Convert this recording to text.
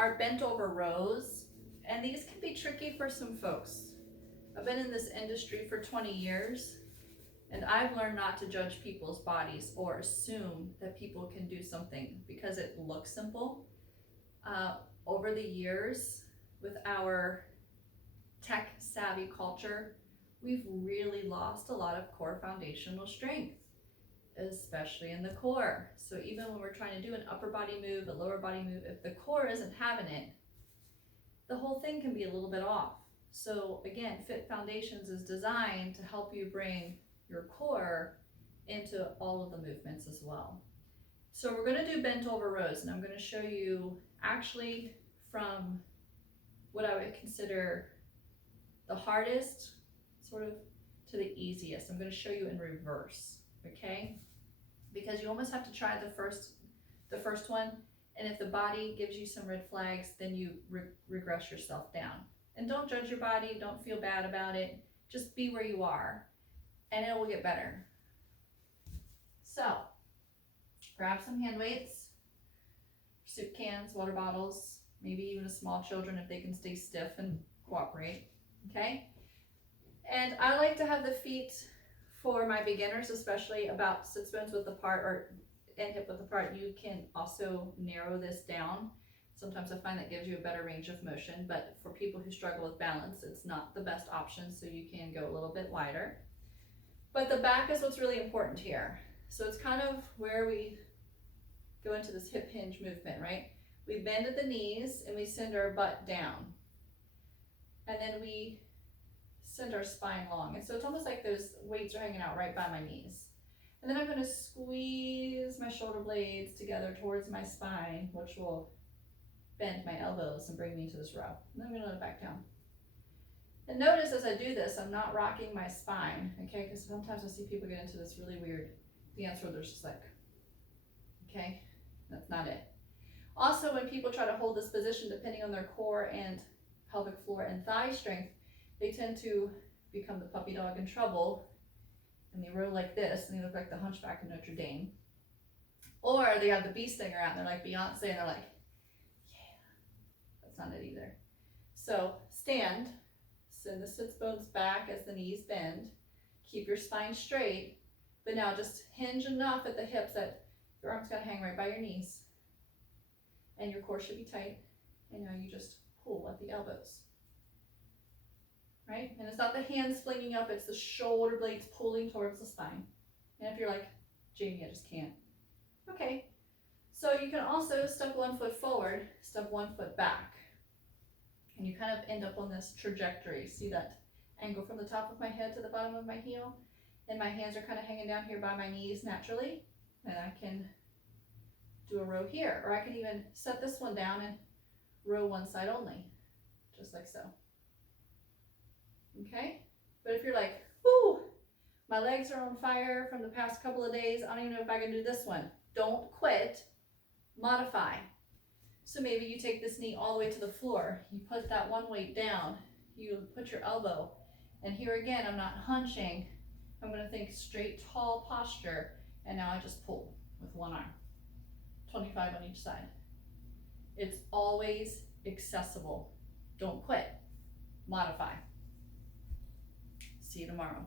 our bent over rows, and these can be tricky for some folks. I've been in this industry for 20 years, and I've learned not to judge people's bodies or assume that people can do something because it looks simple. Over the years, with our tech savvy culture, we've really lost a lot of core foundational strength, especially in the core. So even when we're trying to do an upper body move, a lower body move, if the core isn't having it, the whole thing can be a little bit off. So again, Fit Foundations is designed to help you bring your core into all of the movements as well. So we're going to do bent over rows, and I'm going to show you actually from what I would consider the hardest sort of to the easiest. I'm going to show you in reverse, okay? Because you almost have to try the first one, and if the body gives you some red flags, then you regress yourself down. And don't judge your body, don't feel bad about it, just be where you are, and it will get better. So, grab some hand weights, soup cans, water bottles, maybe even small children if they can stay stiff and cooperate, okay? And I like to have the feet, for my beginners especially, about 6 bones width apart and hip width apart. You can also narrow this down. Sometimes I find that gives you a better range of motion, but for people who struggle with balance, it's not the best option, so you can go a little bit wider. But the back is what's really important here. So it's kind of where we go into this hip hinge movement, right? We bend at the knees and we send our butt down. And then we send our spine long. And so it's almost like those weights are hanging out right by my knees. And then I'm going to squeeze my shoulder blades together towards my spine, which will bend my elbows and bring me to this row. And then I'm going to let it back down. And notice as I do this, I'm not rocking my spine, okay? Because sometimes I see people get into this really weird dance where they're just like, okay, that's not it. Also, when people try to hold this position, depending on their core and pelvic floor and thigh strength, they tend to become the puppy dog in trouble, and they row like this, and they look like the Hunchback of Notre Dame. Or they have the bee stinger out, and they're like Beyonce, and they're like, that's not it either. So stand, send the sits bones back as the knees bend, keep your spine straight, but now just hinge enough at the hips that your arms gotta hang right by your knees, and your core should be tight, and now you just pull at the elbows. Right? And it's not the hands flinging up, it's the shoulder blades pulling towards the spine. And if you're like, Jamie, I just can't. Okay. So you can also step 1 foot forward, step 1 foot back. And you kind of end up on this trajectory. See that angle from the top of my head to the bottom of my heel? And my hands are kind of hanging down here by my knees naturally. And I can do a row here. Or I can even set this one down and row one side only, just like so. Okay, but if you're like, whoo, my legs are on fire from the past couple of days, I don't even know if I can do this one. Don't quit, modify. So maybe you take this knee all the way to the floor, you put that one weight down, you put your elbow, and here again, I'm not hunching, I'm gonna think straight, tall posture, and now I just pull with one arm, 25 on each side. It's always accessible. Don't quit, modify. See you tomorrow.